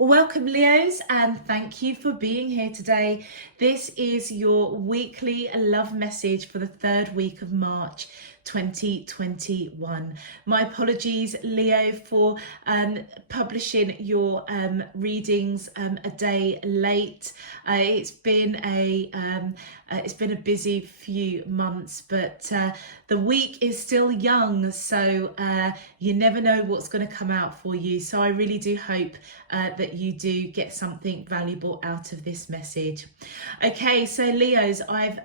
Welcome, Leos, and thank you for being here today. This is your weekly love message for the third week of March 2021. My apologies, Leo, for publishing your readings a day late. It's been a busy few months, but the week is still young, so you never know what's going to come out for you. So I really do hope that you do get something valuable out of this message. Okay, so Leos, I've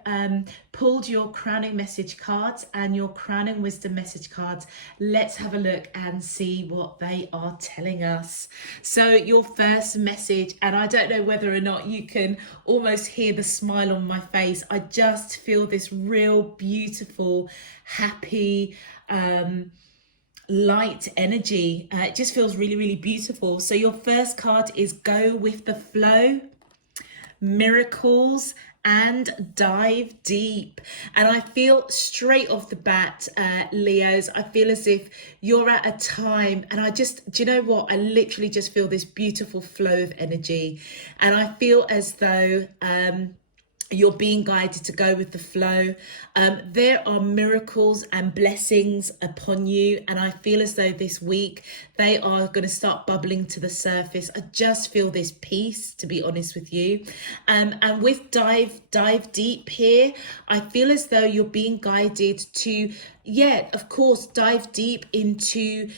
pulled your crowning message cards and your crowning wisdom message cards. Let's have a look and see what they are telling us. So your first message, and I don't know whether or not you can almost hear the smile on my face. I just feel this real beautiful, happy, light energy. It just feels really, really beautiful. So your first card is Go with the Flow, Miracles, and Dive Deep. And I feel straight off the bat, Leos, I feel as if you're at a time, and do you know what? I literally just feel this beautiful flow of energy. And I feel as though you're being guided to go with the flow. There are miracles and blessings upon you, and I feel as though this week they are going to start bubbling to the surface. I just feel this peace, to be honest with you. And with dive deep here, I feel as though you're being guided to, yeah, of course, dive deep into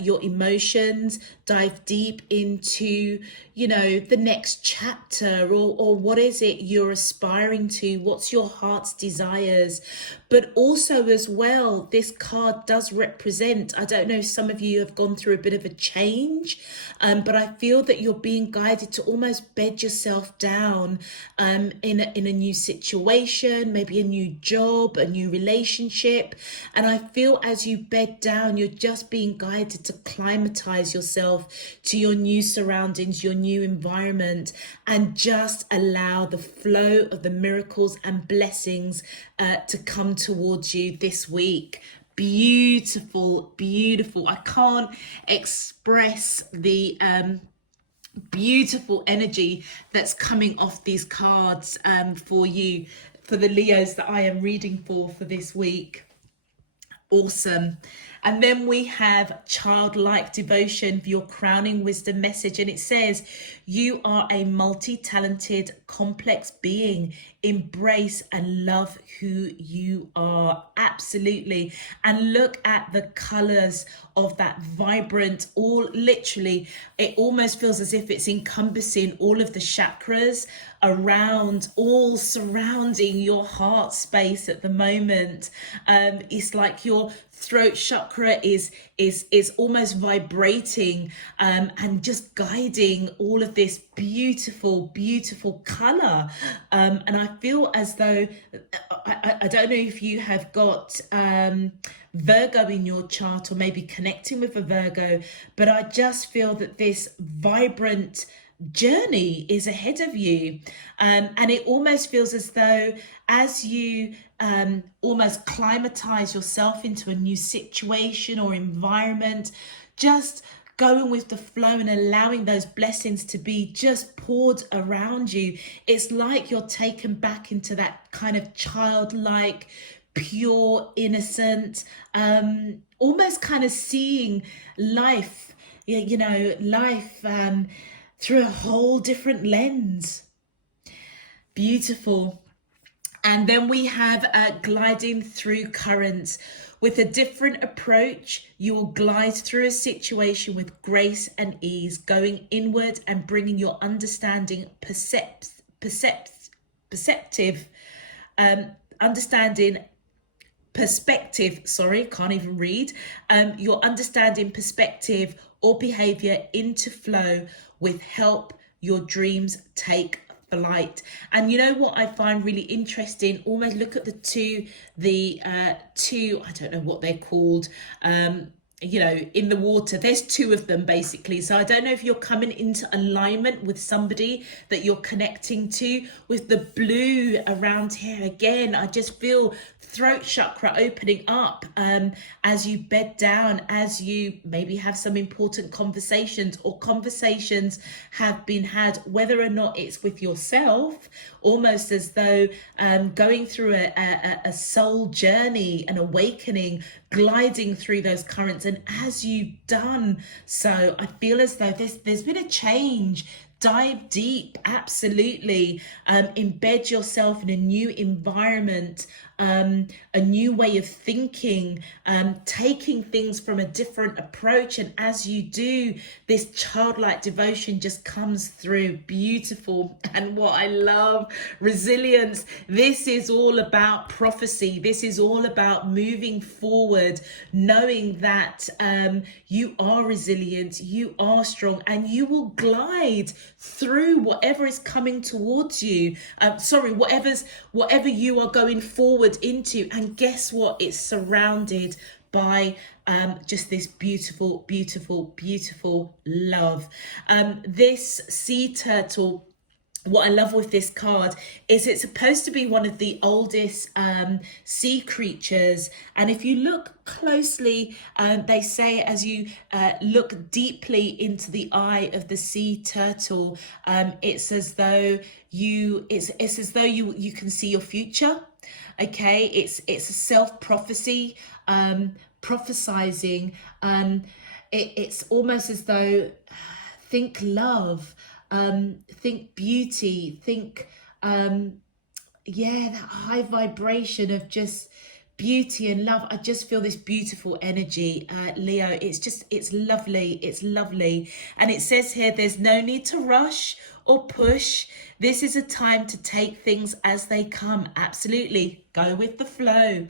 your emotions, dive deep into, you know, the next chapter, or what is it you're aspiring to, what's your heart's desires. But also as well, this card does represent, I don't know, some of you have gone through a bit of a change, but I feel that you're being guided to almost bed yourself down in a new situation, maybe a new job, a new relationship. And I feel as you bed down, you're just being guided to climatize yourself to your new surroundings, your new environment, and just allow the flow of the miracles and blessings to come towards you this week. Beautiful, beautiful. I can't express the beautiful energy that's coming off these cards for you, for the Leos that I am reading for this week. Awesome. And then we have childlike devotion for your crowning wisdom message. And it says, you are a multi-talented, complex being. Embrace and love who you are. Absolutely. And look at the colors of that vibrant, all literally, it almost feels as if it's encompassing all of the chakras around, all surrounding your heart space at the moment. It's like your throat chakra is almost vibrating and just guiding all of this beautiful color, and I feel as though I don't know if you have got Virgo in your chart, or maybe connecting with a Virgo, but I just feel that this vibrant journey is ahead of you, and it almost feels as though as you almost climatize yourself into a new situation or environment, just going with the flow and allowing those blessings to be just poured around you. It's like you're taken back into that kind of childlike, pure, innocent, almost kind of seeing life, life through a whole different lens. Beautiful. And then we have gliding through currents. With a different approach, you will glide through a situation with grace and ease, going inward and bringing your understanding perspective, your understanding perspective or behavior into flow with help your dreams take flight. And you know what I find really interesting, almost look at the two I don't know what they're called, you know, in the water. There's two of them basically. So I don't know if you're coming into alignment with somebody that you're connecting to. With the blue around here again, I just feel throat chakra opening up as you bed down, as you maybe have some important conversations, or conversations have been had, whether or not it's with yourself, almost as though going through a soul journey, an awakening, gliding through those currents. And as you've done so, I feel as though there's been a change. Dive deep, absolutely. Embed yourself in a new environment, a new way of thinking, taking things from a different approach. And as you do, this childlike devotion just comes through. Beautiful. And what I love, resilience. This is all about prophecy. This is all about moving forward, knowing that you are resilient, you are strong, and you will glide through whatever is coming towards you. Whatever you are going forward into. And guess what? It's surrounded by just this beautiful, beautiful, beautiful love. This sea turtle, what I love with this card is it's supposed to be one of the oldest sea creatures. And if you look closely, they say as you look deeply into the eye of the sea turtle, it's as though you can see your future. Okay, it's a self-prophecy, prophesizing. It's almost as though think love, think beauty, think that high vibration of just beauty and love. I just feel this beautiful energy, Leo. It's lovely. And it says here, there's no need to rush or push. This is a time to take things as they come. Absolutely. Go with the flow.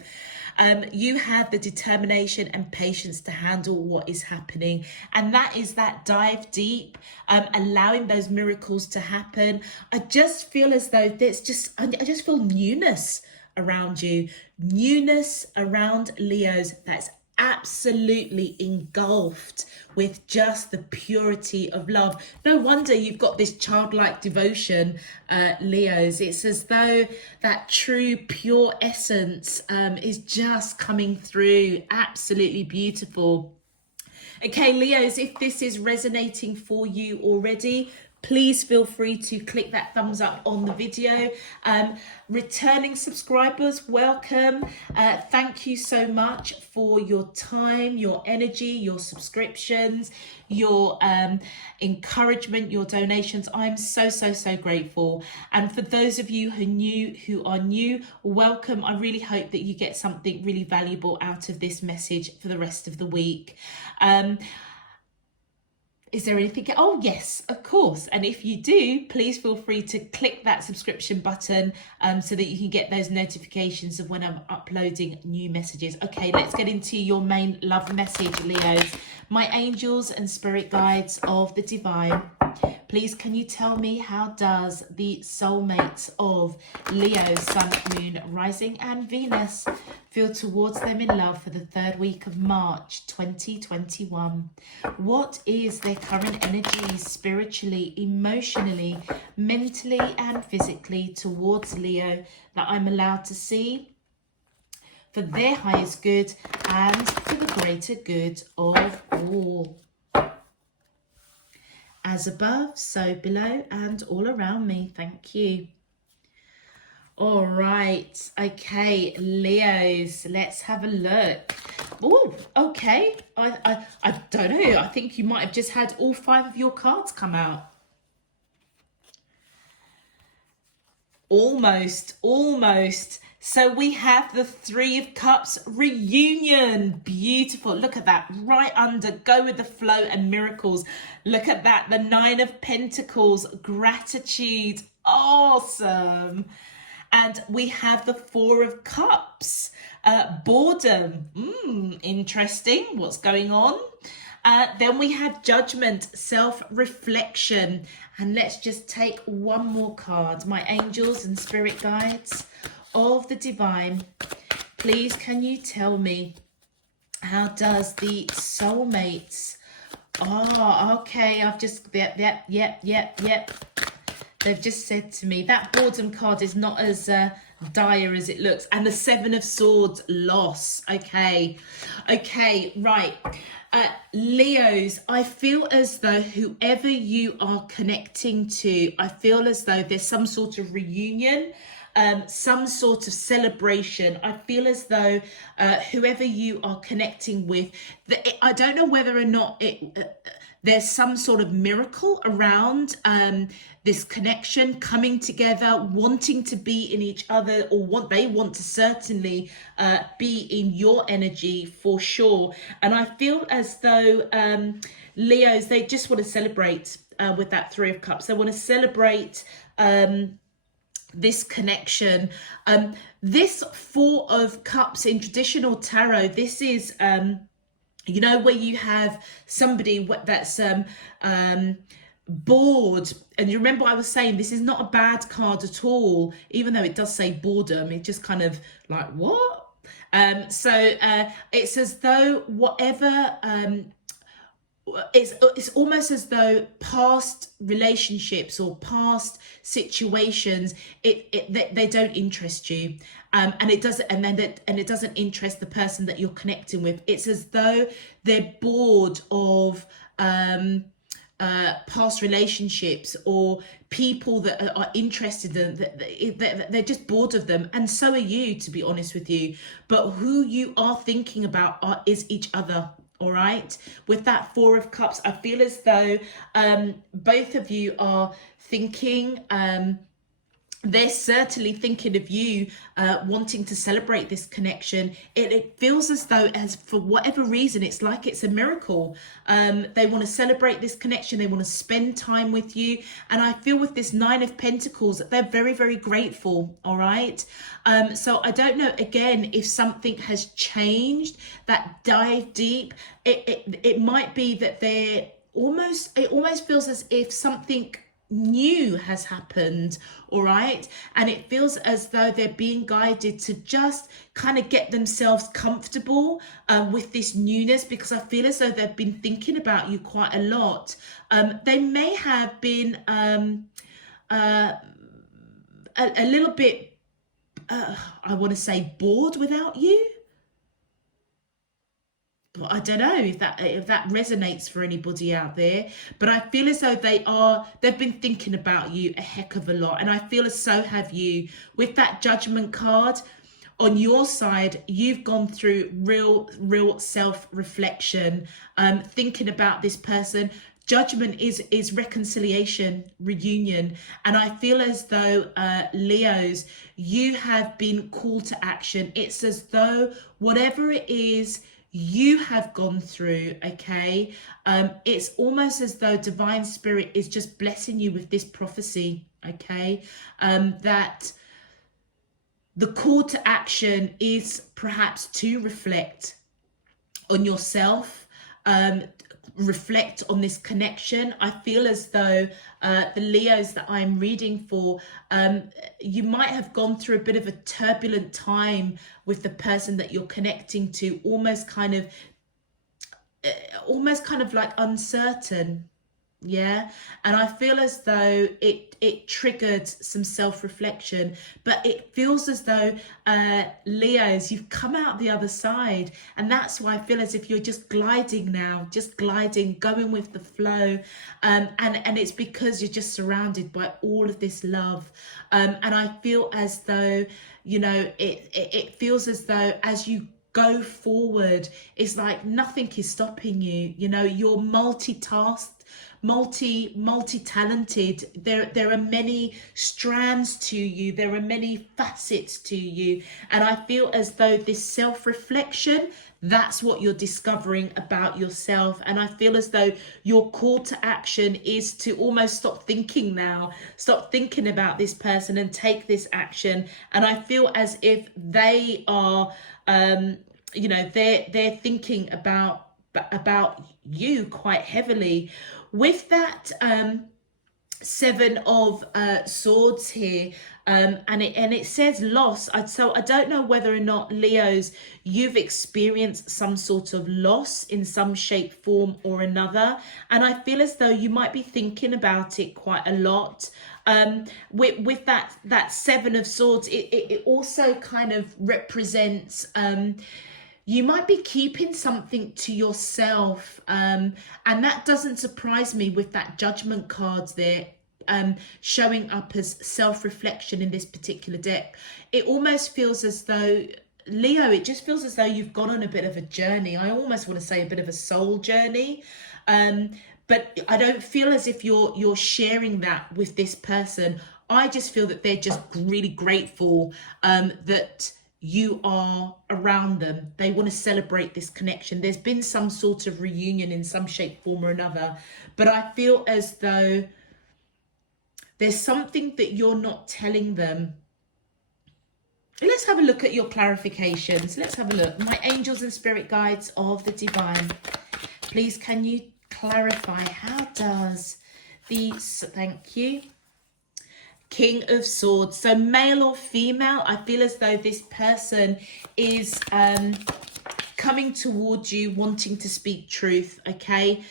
You have the determination and patience to handle what is happening. And that is that dive deep, allowing those miracles to happen. I just feel as though I just feel newness around you, newness around Leos that's absolutely engulfed with just the purity of love. No wonder you've got this childlike devotion, Leos. It's as though that true pure essence is just coming through. Absolutely beautiful. Okay, Leos, if this is resonating for you already, please feel free to click that thumbs up on the video. Returning subscribers, welcome. Thank you so much for your time, your energy, your subscriptions, your encouragement, your donations. I'm so grateful. And for those of you who are new, welcome. I really hope that you get something really valuable out of this message for the rest of the week. Is there anything? Oh, yes, of course. And if you do, please feel free to click that subscription button so that you can get those notifications of when I'm uploading new messages. Okay, let's get into your main love message, Leos. My angels and spirit guides of the divine, please can you tell me, how does the soulmates of Leo, Sun, Moon, Rising and Venus feel towards them in love for the third week of March 2021? What is their current energy spiritually, emotionally, mentally and physically towards Leo that I'm allowed to see for their highest good and for the greater good of all? As above, so below and all around me. Thank you. All right. Okay, Leos, let's have a look. Oh, okay. I don't know. I think you might have just had all 5 of your cards come out. Almost. So we have the 3 of Cups reunion. Beautiful. Look at that. Right under. Go with the flow and miracles. Look at that. The 9 of Pentacles. Gratitude. Awesome. And we have the 4 of Cups. Boredom. Interesting. What's going on? Then we have Judgment, self-reflection. And let's just take one more card. My angels and spirit guides of the divine, please can you tell me, How does the soulmates? Oh, okay. I've just, yep. They've just said to me that boredom card is not as dire as it looks. And the Seven of Swords, loss. Okay, right. Leos, I feel as though whoever you are connecting to, I feel as though there's some sort of reunion, some sort of celebration. I feel as though whoever you are connecting with, I don't know whether or not there's some sort of miracle around this connection, coming together, wanting to be in each other, or they want to certainly be in your energy for sure. And I feel as though Leos, they just want to celebrate with that Three of Cups. They want to celebrate this connection. This Four of Cups in traditional tarot, this is you know, where you have somebody that's bored. And you remember I was saying this is not a bad card at all, even though it does say boredom. It just kind of like, what? So it's as though whatever it's almost as though past relationships or past situations, they don't interest you, and it doesn't, and it doesn't interest the person that you're connecting with. It's as though they're bored of past relationships or people that are interested in they're just bored of them, and so are you, to be honest with you. But who you are thinking about is each other. All right, with that Four of Cups, I feel as though both of you are thinking, they're certainly thinking of you, wanting to celebrate this connection. It feels as though, as for whatever reason, it's like it's a miracle. They want to celebrate this connection. They want to spend time with you. And I feel with this Nine of Pentacles, they're very, very grateful. All right. So I don't know, again, if something has changed, that dive deep. It might be that it almost feels as if something new has happened. All right, and it feels as though they're being guided to just kind of get themselves comfortable with this newness, because I feel as though they've been thinking about you quite a lot. They may have been a little bit I want to say bored without you. But I don't know if that resonates for anybody out there. But I feel as though they've been thinking about you a heck of a lot. And I feel as so have you. With that Judgment card, on your side, you've gone through real self-reflection, thinking about this person. Judgment is reconciliation, reunion. And I feel as though, Leos, you have been called to action. It's as though whatever it is you have gone through, okay, it's almost as though Divine Spirit is just blessing you with this prophecy, okay, that the call to action is perhaps to reflect on yourself, reflect on this connection. I feel as though the Leos that I'm reading for, you might have gone through a bit of a turbulent time with the person that you're connecting to, almost kind of like uncertain. Yeah, and I feel as though it triggered some self-reflection, but it feels as though, Leos, you've come out the other side, and that's why I feel as if you're just gliding now, just gliding, going with the flow, and it's because you're just surrounded by all of this love, and I feel as though, you know, it feels as though as you go forward, it's like nothing is stopping you. You know, you're multitasked, multi-talented. There are many strands to you, there are many facets to you, and I feel as though this self-reflection, that's what you're discovering about yourself. And I feel as though your call to action is to almost stop thinking now, stop thinking about this person and take this action. And I feel as if they are, you know, they're thinking about you quite heavily. With that Seven of Swords here, And it says loss. So I don't know whether or not, Leos, you've experienced some sort of loss in some shape, form or another, and I feel as though you might be thinking about it quite a lot. With that Seven of Swords, it also kind of represents you might be keeping something to yourself, and that doesn't surprise me with that Judgment cards there, showing up as self-reflection in this particular deck. It almost feels as though, Leo, it just feels as though you've gone on a bit of a journey. I almost want to say a bit of a soul journey. But I don't feel as if you're sharing that with this person. I just feel that they're just really grateful that you are around them. They want to celebrate this connection. There's been some sort of reunion in some shape, form or another. But I feel as though there's something that you're not telling them. Let's have a look at your clarifications. Let's have a look. My angels and spirit guides of the divine, please can you clarify, how does thank you, King of Swords, so male or female? I feel as though this person is coming towards you wanting to speak truth. Okay,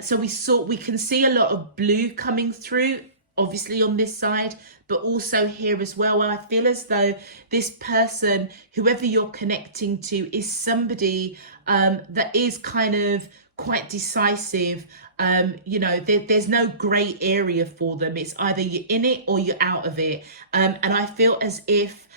so we can see a lot of blue coming through, obviously on this side, but also here as well. I feel as though this person, whoever you're connecting to, is somebody that is kind of quite decisive. There's no gray area for them. It's either you're in it or you're out of it. And I feel as if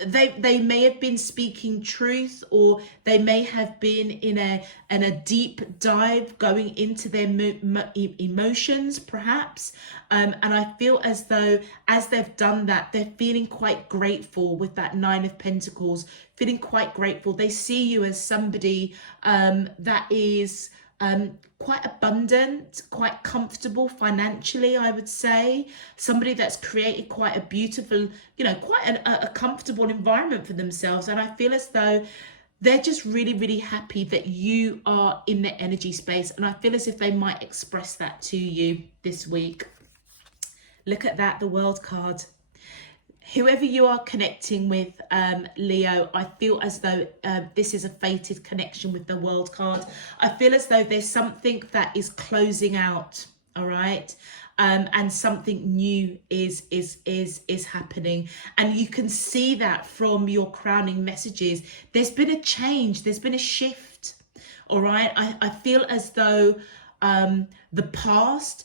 they may have been speaking truth, or they may have been in a deep dive going into their emotions perhaps, and I feel as though as they've done that, they're feeling quite grateful with that Nine of Pentacles, feeling quite grateful. They see you as somebody that is quite abundant, quite comfortable financially, I would say. Somebody that's created quite a beautiful, quite a comfortable environment for themselves. And I feel as though they're just really, really happy that you are in their energy space. And I feel as if they might express that to you this week. Look at that, the World card. Whoever you are connecting with, Leo, I feel as though this is a fated connection with the World card. I feel as though there's something that is closing out, all right? And something new is happening. And you can see that from your crowning messages. There's been a change, there's been a shift, all right? I feel as though the past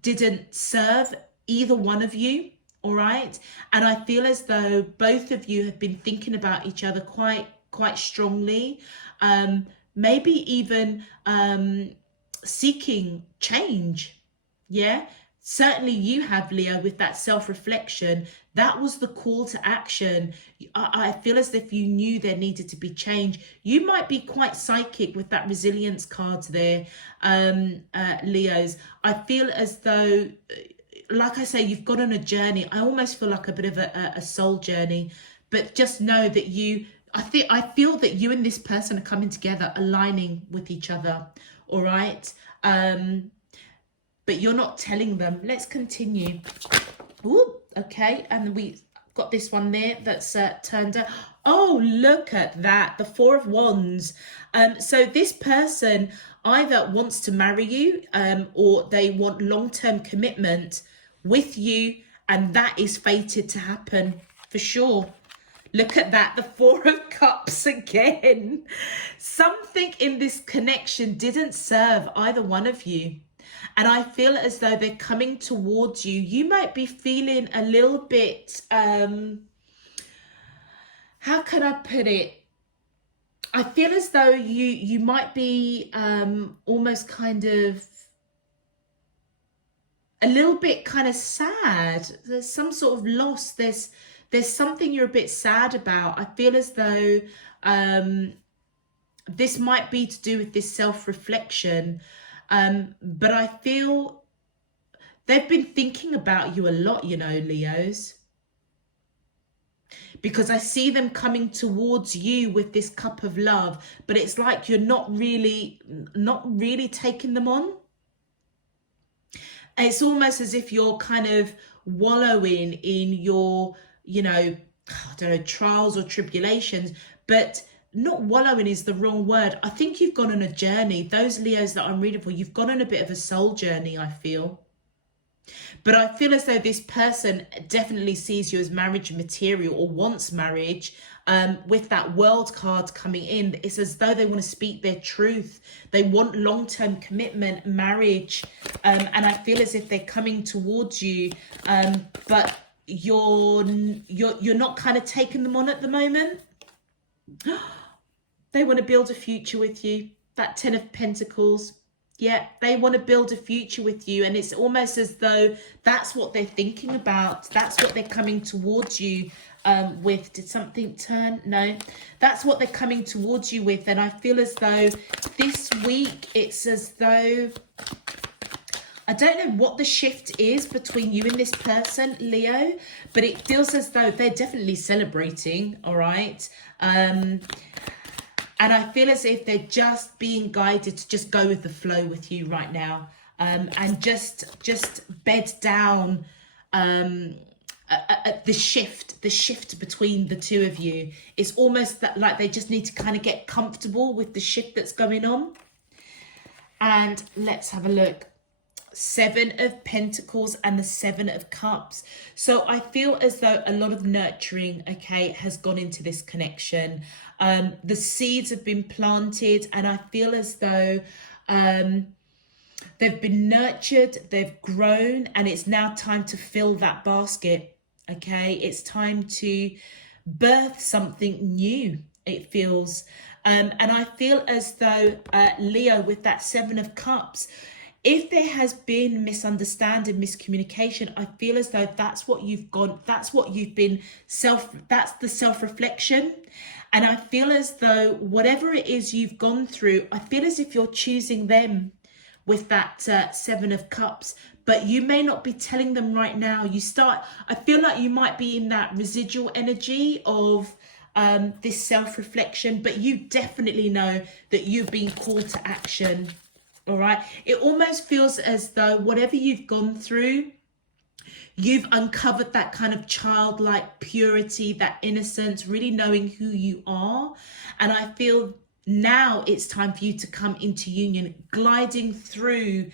didn't serve either one of you. All right. And I feel as though both of you have been thinking about each other quite strongly, maybe even seeking change. Yeah, certainly you have, Leo, with that self-reflection. That was the call to action. I feel as if you knew there needed to be change. You might be quite psychic with that resilience cards there, Leos. I feel as though, like I say, you've gone on a journey. I almost feel like a bit of a soul journey, but just know that I feel that you and this person are coming together, aligning with each other. All right. But you're not telling them. Let's continue. Ooh, okay. And we got this one there that's turned out. Oh, look at that. The Four of Wands. So this person either wants to marry you, or they want long-term commitment with you, and that is fated to happen for sure. Look at that, the Four of Cups again. Something in this connection didn't serve either one of you, and I feel as though they're coming towards you. You might be feeling a little bit, how can I put it? I feel as though you might be almost kind of a little bit kind of sad. There's some sort of loss. There's something you're a bit sad about. I feel as though this might be to do with this self-reflection. But I feel they've been thinking about you a lot, Leos. Because I see them coming towards you with this cup of love, but it's like you're not really taking them on. It's almost as if you're kind of wallowing in your, you know, I don't know, trials or tribulations, but not wallowing is the wrong word. I think you've gone on a journey. Those Leos that I'm reading for, you've gone on a bit of a soul journey, I feel. But I feel as though this person definitely sees you as marriage material or wants marriage. With that world card coming in, it's as though they want to speak their truth. They want long-term commitment, marriage. And I feel as if they're coming towards you, but you're not kind of taking them on at the moment. They want to build a future with you. That 10 of Pentacles. Yeah, they want to build a future with you. And it's almost as though that's what they're thinking about. That's what they're coming towards you with. Did something turn? No. That's what they're coming towards you with. And I feel as though this week, it's as though, I don't know what the shift is between you and this person, Leo, but it feels as though they're definitely celebrating, all right? And I feel as if they're just being guided to just go with the flow with you right now, and just bed down the shift between the two of you. It's almost that like they just need to kind of get comfortable with the shift that's going on. And let's have a look. 7 of Pentacles and the 7 of Cups. So I feel as though a lot of nurturing, okay, has gone into this connection. The seeds have been planted, and I feel as though they've been nurtured, they've grown, and it's now time to fill that basket, okay? It's time to birth something new, it feels. And I feel as though, Leo, with that 7 of Cups, if there has been misunderstanding, miscommunication, I feel as though that's what you've gone, that's what you've been that's the self-reflection. And I feel as though whatever it is you've gone through, I feel as if you're choosing them with that 7 of Cups, but you may not be telling them right now. I feel like you might be in that residual energy of this self-reflection, but you definitely know that you've been called to action. All right. It almost feels as though whatever you've gone through, you've uncovered that kind of childlike purity, that innocence, really knowing who you are. And I feel now it's time for you to come into union, gliding through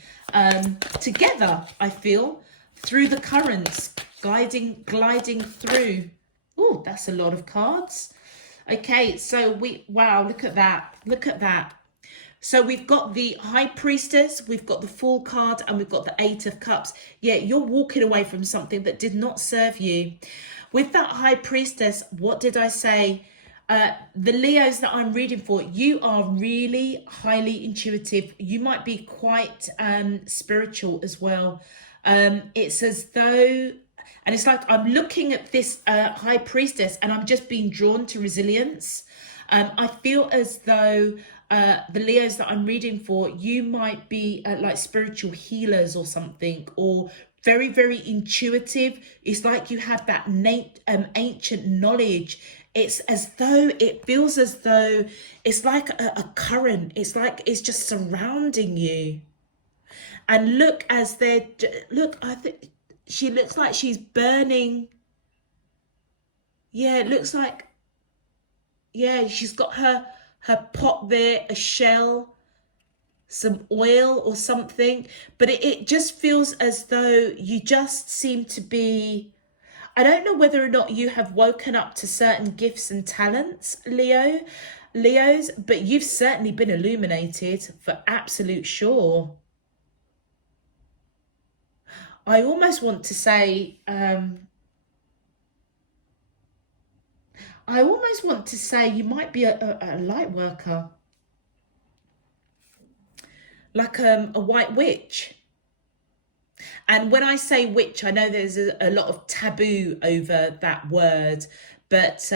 together, I feel, through the currents, gliding through. Oh, that's a lot of cards. Okay, so wow, look at that. Look at that. So we've got the High Priestess, we've got the Fool card, and we've got the 8 of Cups. Yeah, you're walking away from something that did not serve you. With that High Priestess, what did I say? The Leos that I'm reading for, you are really highly intuitive. You might be quite spiritual as well. It's as though, and it's like I'm looking at this High Priestess and I'm just being drawn to resilience. I feel as though the Leos that I'm reading for, you might be like spiritual healers or something, or very, very intuitive. It's like you have that ancient knowledge. It's as though, it feels as though it's like a current. It's like it's just surrounding you. And look, I think she looks like she's burning. Yeah, it looks like, yeah, she's got her pot there, a shell, some oil or something. But it just feels as though you just seem to be, I don't know whether or not you have woken up to certain gifts and talents, Leos, but you've certainly been illuminated for absolute sure. I almost want to say, you might be a light worker, like a white witch. And when I say witch, I know there's a lot of taboo over that word, but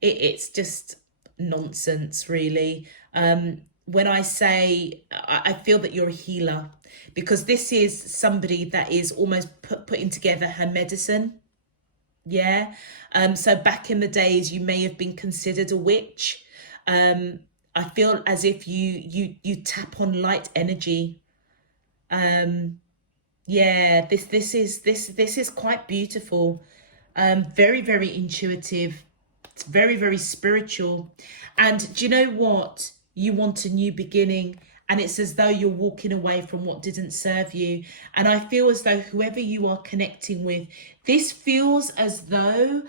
it's just nonsense, really. When I say, I feel that you're a healer, because this is somebody that is almost putting together her medicine. Yeah. So back in the days, you may have been considered a witch. I feel as if you tap on light energy. Yeah, this is quite beautiful. Very, very intuitive. It's very, very spiritual. And do you know what? You want a new beginning, and it's as though you're walking away from what didn't serve you. And I feel as though whoever you are connecting with, this feels as though,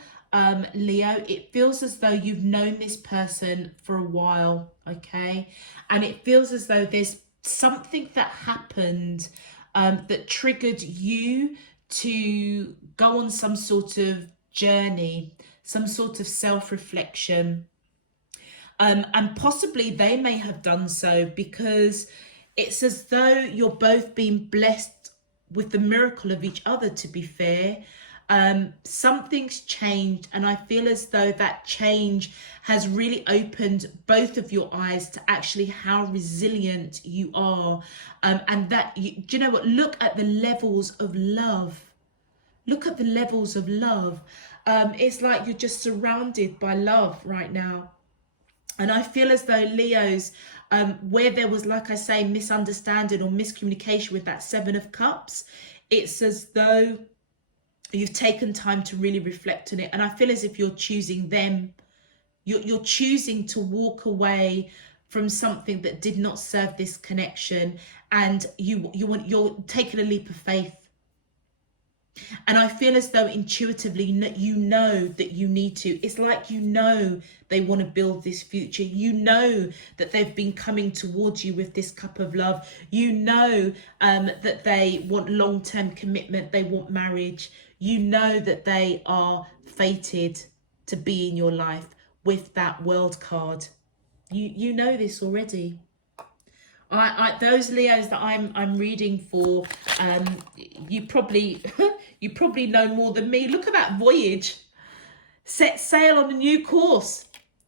Leo, it feels as though you've known this person for a while, okay? And it feels as though there's something that happened that triggered you to go on some sort of journey, some sort of self-reflection. And possibly they may have done so because it's as though you're both being blessed with the miracle of each other, to be fair. Something's changed, and I feel as though that change has really opened both of your eyes to actually how resilient you are. And that, do you know what? Look at the levels of love. Look at the levels of love. It's like you're just surrounded by love right now. And I feel as though Leo's, where there was, like I say, misunderstanding or miscommunication with that Seven of Cups, it's as though you've taken time to really reflect on it. And I feel as if you're choosing them. You're choosing to walk away from something that did not serve this connection, and you're taking a leap of faith. And I feel as though intuitively you know that you need to. It's like you know they want to build this future. You know that they've been coming towards you with this cup of love. You know that they want long-term commitment. They want marriage. You know that they are fated to be in your life with that World card. You know this already. Those Leos that I'm reading for, you probably you probably know more than me. Look at that voyage. Set sail on a new course.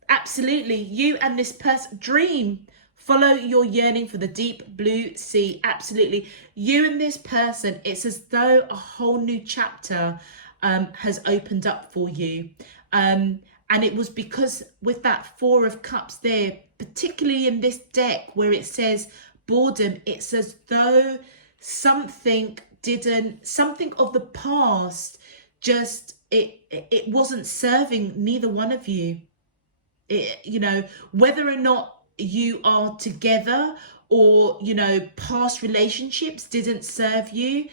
Absolutely. You and this person dream. Follow your yearning for the deep blue sea. Absolutely. You and this person, it's as though a whole new chapter has opened up for you. And it was because with that Four of Cups there, particularly in this deck where it says boredom, it's as though something of the past, just it wasn't serving neither one of you. You know, whether or not you are together, or, you know, past relationships didn't serve you,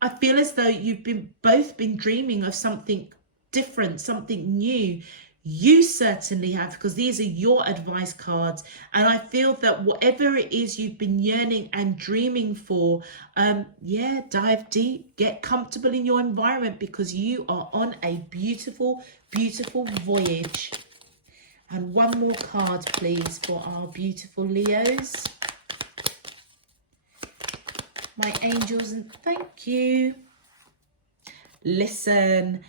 I feel as though you've both been dreaming of something different, something new. You certainly have, because these are your advice cards. And I feel that whatever it is you've been yearning and dreaming for, yeah, dive deep, get comfortable in your environment, because you are on a beautiful, beautiful voyage. And one more card, please, for our beautiful Leos. My angels, and thank you. Listen.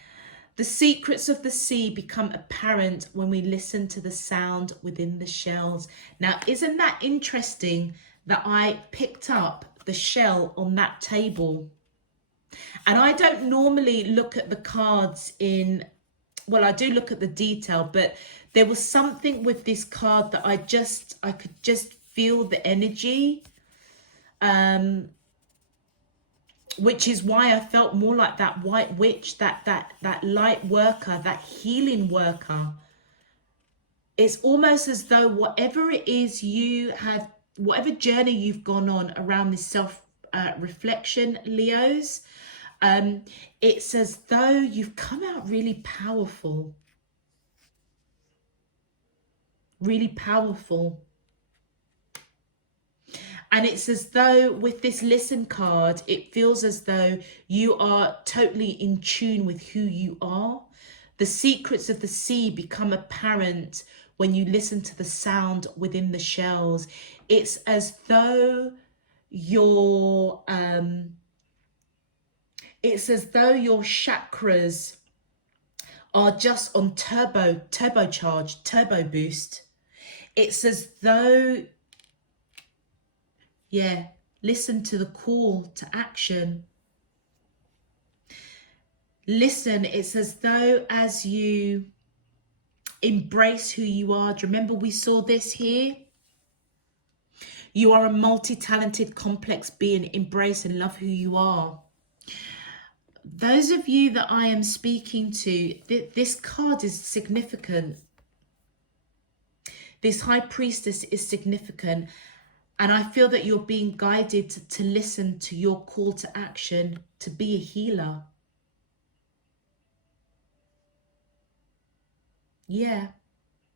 The secrets of the sea become apparent when we listen to the sound within the shells. Now, isn't that interesting that I picked up the shell on that table? And I don't normally look at the cards in, well, I do look at the detail, but there was something with this card that I could just feel the energy. Which is why I felt more like that white witch, that light worker, that healing worker. It's almost as though whatever it is you have, whatever journey you've gone on around this self-reflection, Leos, it's as though you've come out really powerful. Really powerful. And it's as though with this listen card, it feels as though you are totally in tune with who you are. The secrets of the sea become apparent when you listen to the sound within the shells. It's as though your chakras are just on turbocharged, turbo boost. It's as though, yeah, listen to the call to action. Listen, it's as though as you embrace who you are. Do you remember we saw this here? You are a multi-talented, complex being. Embrace and love who you are. Those of you that I am speaking to, this card is significant. This High Priestess is significant. And I feel that you're being guided to listen to your call to action, to be a healer. Yeah,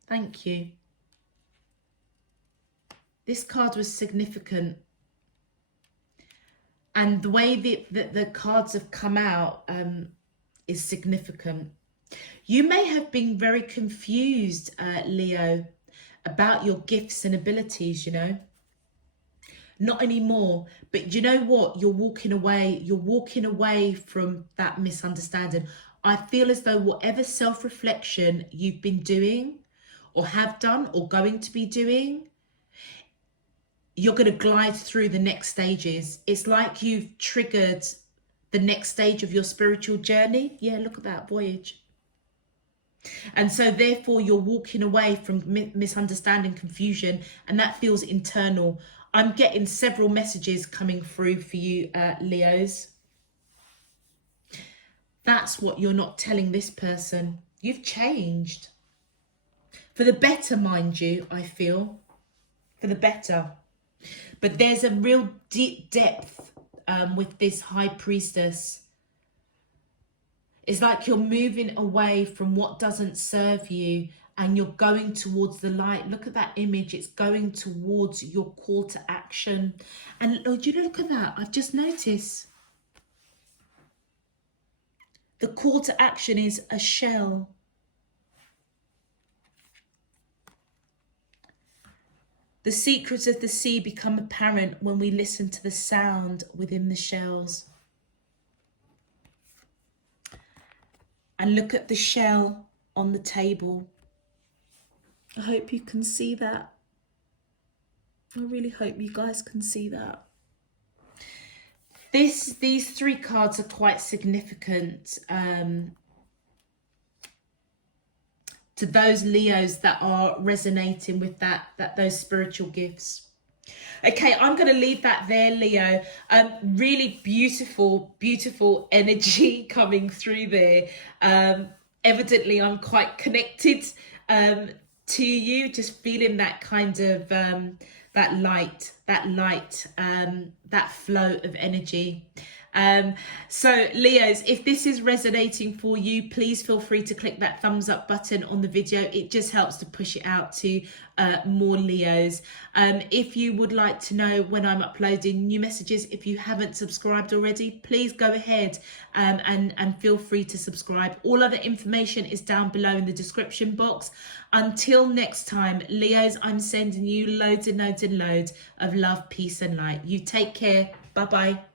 thank you. This card was significant. And the way that the cards have come out is significant. You may have been very confused, Leo, about your gifts and abilities, you know. Not anymore. But you know what? You're walking away. You're walking away from that misunderstanding. I feel as though whatever self-reflection you've been doing or have done or going to be doing, you're going to glide through the next stages. It's like you've triggered the next stage of your spiritual journey. Yeah, look at that voyage. And so therefore you're walking away from misunderstanding, confusion, and that feels internal. I'm getting several messages coming through for you, Leos. That's what you're not telling this person. You've changed. For the better, mind you, I feel. For the better. But there's a real deep depth with this High Priestess. It's like you're moving away from what doesn't serve you and you're going towards the light. Look at that image. It's going towards your call to action. And oh, do you know, look at that. I've just noticed. The call to action is a shell. The secrets of the sea become apparent when we listen to the sound within the shells. And look at the shell on the table. I hope you can see that. I really hope you guys can see that. These three cards are quite significant to those Leos that are resonating with those spiritual gifts. Okay, I'm going to leave that there, Leo. Really beautiful, beautiful energy coming through there. Evidently, I'm quite connected to you, just feeling that kind of that light, that flow of energy. So Leos, if this is resonating for you, please feel free to click that thumbs up button on the video. It just helps to push it out to more Leos. If you would like to know when I'm uploading new messages, if you haven't subscribed already, please go ahead and feel free to subscribe. All other information is down below in the description box. Until next time, Leos, I'm sending you loads and loads and loads of love, peace and light. You take care. Bye-bye.